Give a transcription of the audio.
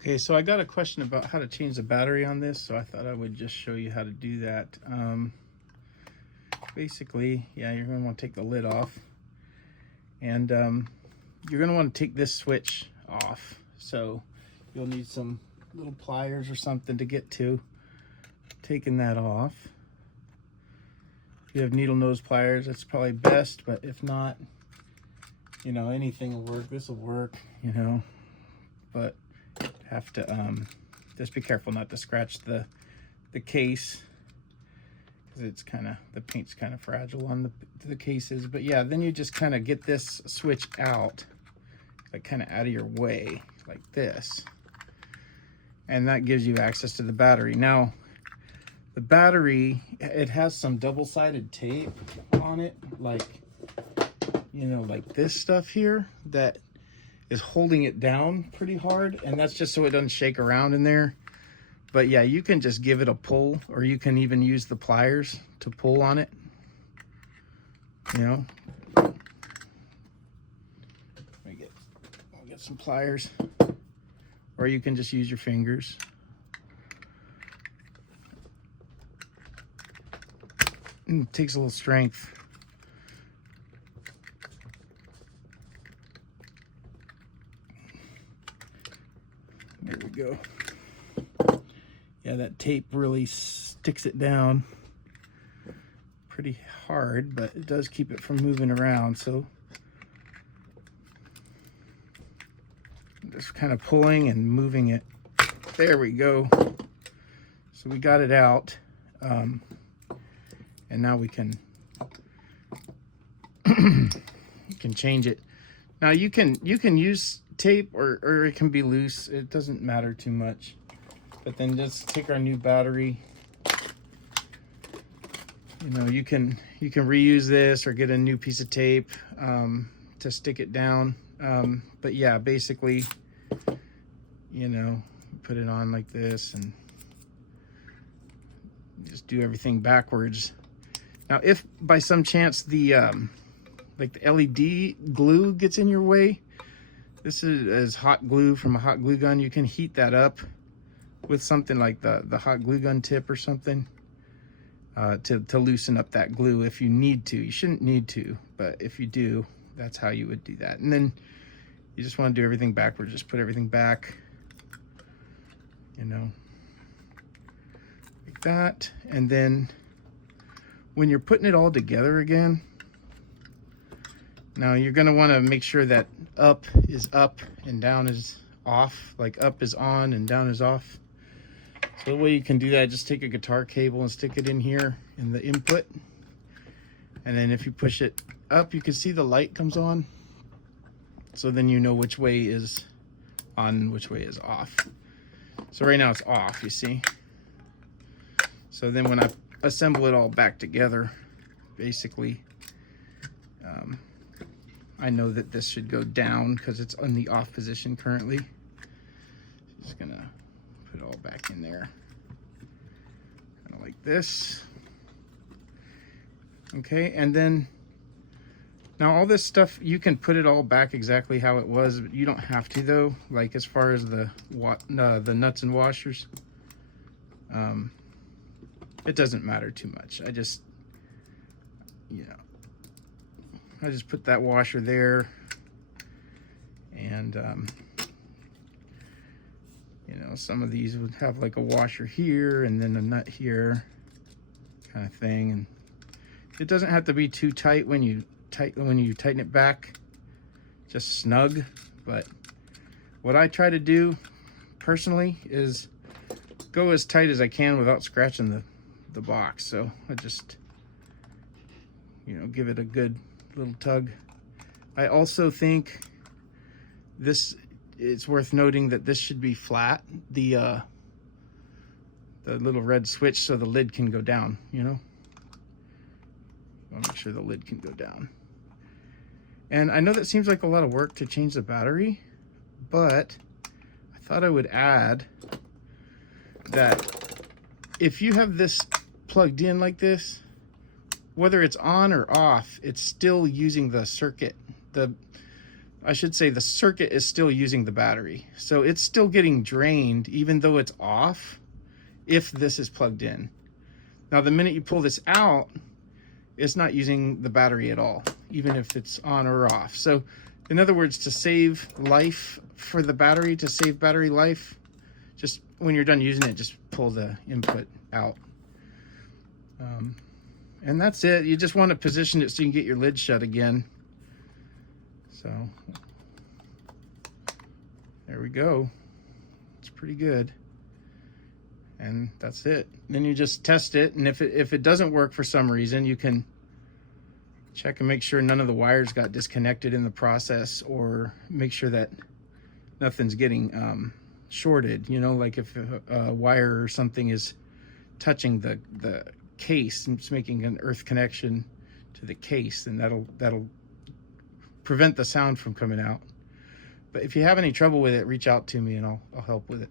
Okay, so I got a question about how to change the battery on this, so I thought I would just show you how to do that. Basically, yeah, you're going to want to take the lid off, and you're going to want to take this switch off. So you'll need some little pliers or something to get to taking that off. If you have needle nose pliers, that's probably best, but if not, you know, anything will work. This will work, you know, but have to just be careful not to scratch the case, because it's kind of, the paint's kind of fragile on the cases. But yeah, then you just kind of get this switch out, like kind of out of your way like this, and that gives you access to the battery. Now the battery, it has some double-sided tape on it, like, you know, like this stuff here that is holding it down pretty hard, and that's just so it doesn't shake around in there. But yeah, you can just give it a pull, or you can even use the pliers to pull on it, you know. I'll get some pliers, or you can just use your fingers. It takes a little strength. There we go. Yeah, that tape really sticks it down pretty hard, but it does keep it from moving around. So I'm just kind of pulling and moving it. There we go. So we got it out. And now we can you can change it. Now you can use tape, or it can be loose. It doesn't matter too much. But then just take our new battery. You know, you can reuse this or get a new piece of tape to stick it down. But yeah, basically, you know, put it on like this and just do everything backwards. Now, if by some chance the like the LED glue gets in your way, this is hot glue from a hot glue gun. You can heat that up with something like the hot glue gun tip or something to loosen up that glue if you need to. You shouldn't need to, but if you do, that's how you would do that. And then you just want to do everything backwards. Just put everything back, you know, like that. And then when you're putting it all together again, now you're going to want to make sure that up is up and down is off, like up is on and down is off. So the way you can do that, just take a guitar cable and stick it in here in the input. And then if you push it up, you can see the light comes on. So then you know which way is on and which way is off. So right now it's off, you see. So then when I assemble it all back together, basically, I know that this should go down because it's in the off position currently. Just gonna put it all back in there, kind of like this. Okay, and then now all this stuff, you can put it all back exactly how it was, but you don't have to though. Like as far as the nuts and washers, it doesn't matter too much. I just, you know, I just put that washer there, and you know, some of these would have like a washer here and then a nut here, kind of thing. And it doesn't have to be too tight when you tighten it back, just snug. But what I try to do personally is go as tight as I can without scratching the box. So I just, you know, give it a good little tug. I also think it's worth noting that this should be flat, the little red switch, so the lid can go down, you know. I want to make sure the lid can go down. And I know that seems like a lot of work to change the battery, but I thought I would add that if you have this plugged in like this, whether it's on or off, it's still using the circuit, the I should say the circuit is still using the battery. So it's still getting drained even though it's off if this is plugged in. Now the minute you pull this out, it's not using the battery at all, even if it's on or off. So in other words, to save life for the battery, to save battery life, just when you're done using it, just pull the input out. And that's it. You just want to position it so you can get your lid shut again. So there we go. It's pretty good. And that's it. Then you just test it, and if it doesn't work for some reason, you can check and make sure none of the wires got disconnected in the process, or make sure that nothing's getting shorted. You know, like if a wire or something is touching the case and it's making an earth connection to the case, then that'll prevent the sound from coming out. But if you have any trouble with it, reach out to me and I'll help with it.